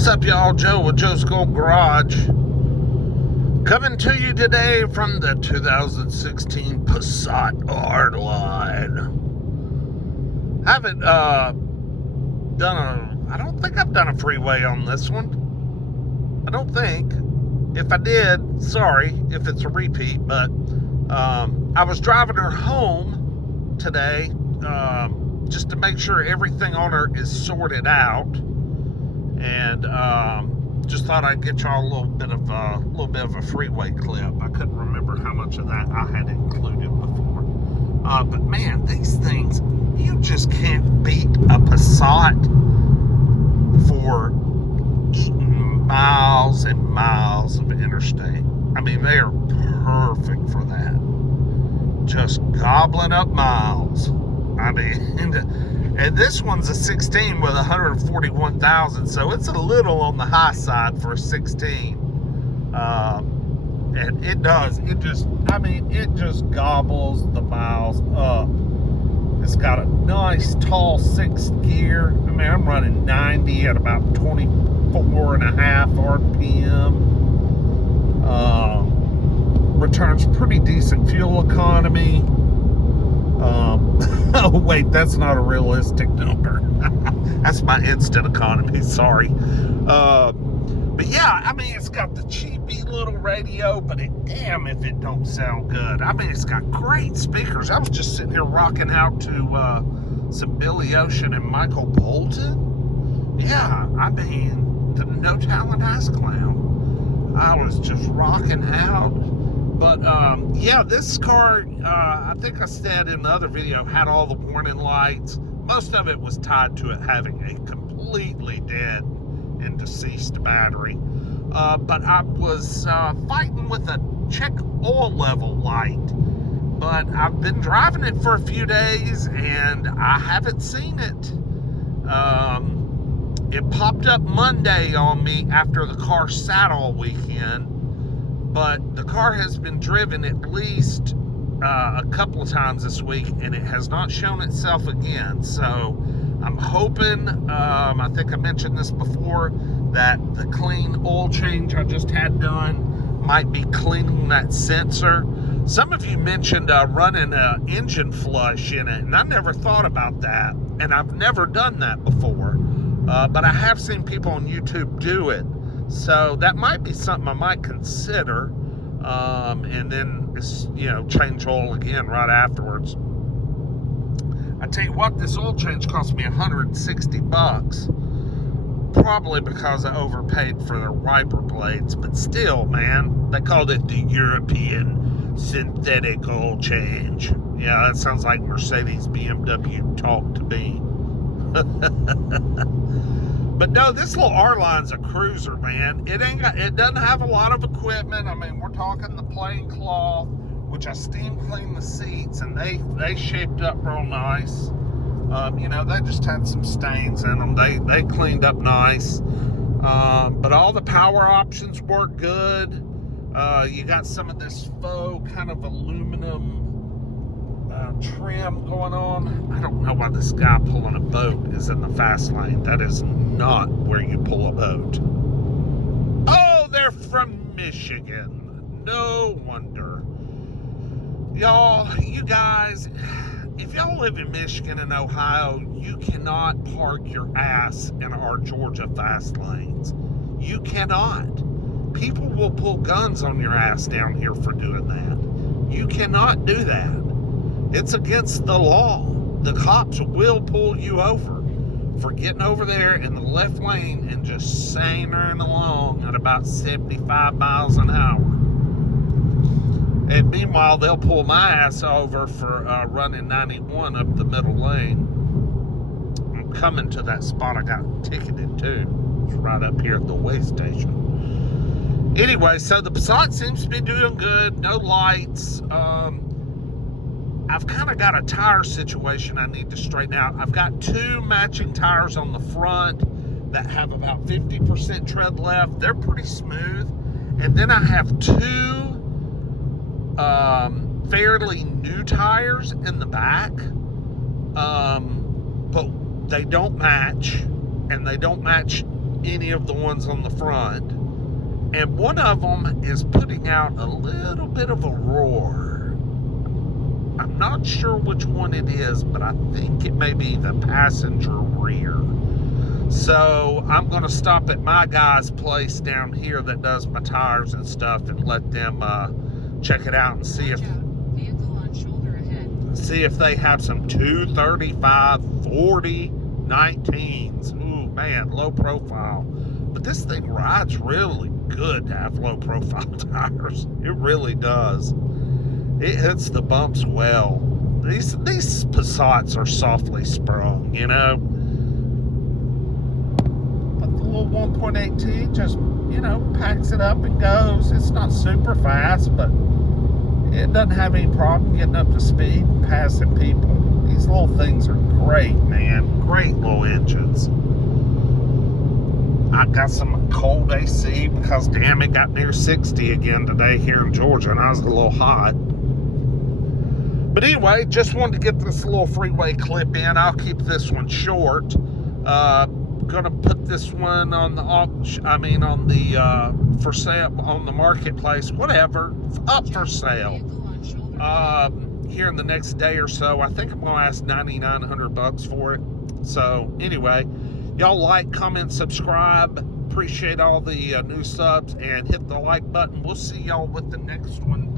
What's up, y'all? Joe with Joe's Gold Garage. Coming to you today from the 2016 Passat R line. I haven't I don't think I've done a freeway on this one. I don't think. If I did, sorry if it's a repeat, but I was driving her home today just to make sure everything on her is sorted out. And just thought I'd get y'all a little bit of a freeway clip. I couldn't remember how much of that I had included before. But man, these things, you just can't beat a Passat for eating miles and miles of interstate. I mean, they are perfect for that. Just gobbling up miles. I mean, and this one's a 16 with 141,000, so it's a little on the high side for a 16. And it just gobbles the miles up. It's got a nice tall 6th gear. I mean, I'm running 90 at about 24.5 RPM. Returns pretty decent fuel economy. Oh wait, that's not a realistic number. That's my instant economy, sorry. But yeah, I mean, it's got the cheapy little radio, but damn if it don't sound good. I mean, it's got great speakers. I was just sitting here rocking out to some Billy Ocean and Michael Bolton. Yeah, I mean, the No Talent Ass Clown. I was just rocking out. But yeah, this car, I think I said in the other video, had all the warning lights. Most of it was tied to it having a completely dead and deceased battery. But I was fighting with a check oil level light. But I've been driving it for a few days and I haven't seen it. It popped up Monday on me after the car sat all weekend. But the car has been driven at least a couple of times this week, and it has not shown itself again. So I'm hoping, I think I mentioned this before, that the clean oil change I just had done might be cleaning that sensor. Some of you mentioned running an engine flush in it, and I never thought about that, and I've never done that before. But I have seen people on YouTube do it. So that might be something I might consider, and then, change oil again right afterwards. I tell you what, this oil change cost me $160, probably because I overpaid for their wiper blades, but still, man, they called it the European synthetic oil change. Yeah, that sounds like Mercedes BMW talk to me. But no, this little R line's a cruiser, man. It doesn't have a lot of equipment. I mean, we're talking the plain cloth, which I steam cleaned the seats, and they shaped up real nice. They just had some stains in them. They cleaned up nice. But all the power options work good. You got some of this faux kind of aluminum trim going on. I don't know why this guy pulling a boat is in the fast lane. That is not where you pull a boat. Oh, they're from Michigan. No wonder. Y'all, you guys, if y'all live in Michigan and Ohio, you cannot park your ass in our Georgia fast lanes. You cannot. People will pull guns on your ass down here for doing that. You cannot do that. It's against the law. The cops will pull you over for getting over there in the left lane and just sailing along at about 75 miles an hour. And meanwhile, they'll pull my ass over for running 91 up the middle lane. I'm coming to that spot I got ticketed to. It's right up here at the way station. Anyway, so the Passat seems to be doing good. No lights. I've kind of got a tire situation I need to straighten out. I've got 2 matching tires on the front that have about 50% tread left. They're pretty smooth. And then I have 2 fairly new tires in the back. But they don't match. And they don't match any of the ones on the front. And one of them is putting out a little bit of a roar. I'm not sure which one it is, but I think it may be the passenger rear. So I'm going to stop at my guy's place down here that does my tires and stuff and let them check it out and see if they have some 235 40 19s. Ooh, man, low profile. But this thing rides really good to have low profile tires. It really does. It hits the bumps well. These Passats are softly sprung, you know. But the little 1.8T just, you know, packs it up and goes. It's not super fast, but it doesn't have any problem getting up to speed and passing people. These little things are great, man. Great little engines. I got some cold AC because, damn, it got near 60 again today here in Georgia, and I was a little hot. But anyway, just wanted to get this little freeway clip in. I'll keep this one short. Gonna put this one on the for sale on the marketplace, whatever, up for sale. Here in the next day or so. I think I'm gonna ask $9,900 for it. So anyway, y'all like, comment, subscribe. Appreciate all the new subs, and hit the like button. We'll see y'all with the next one.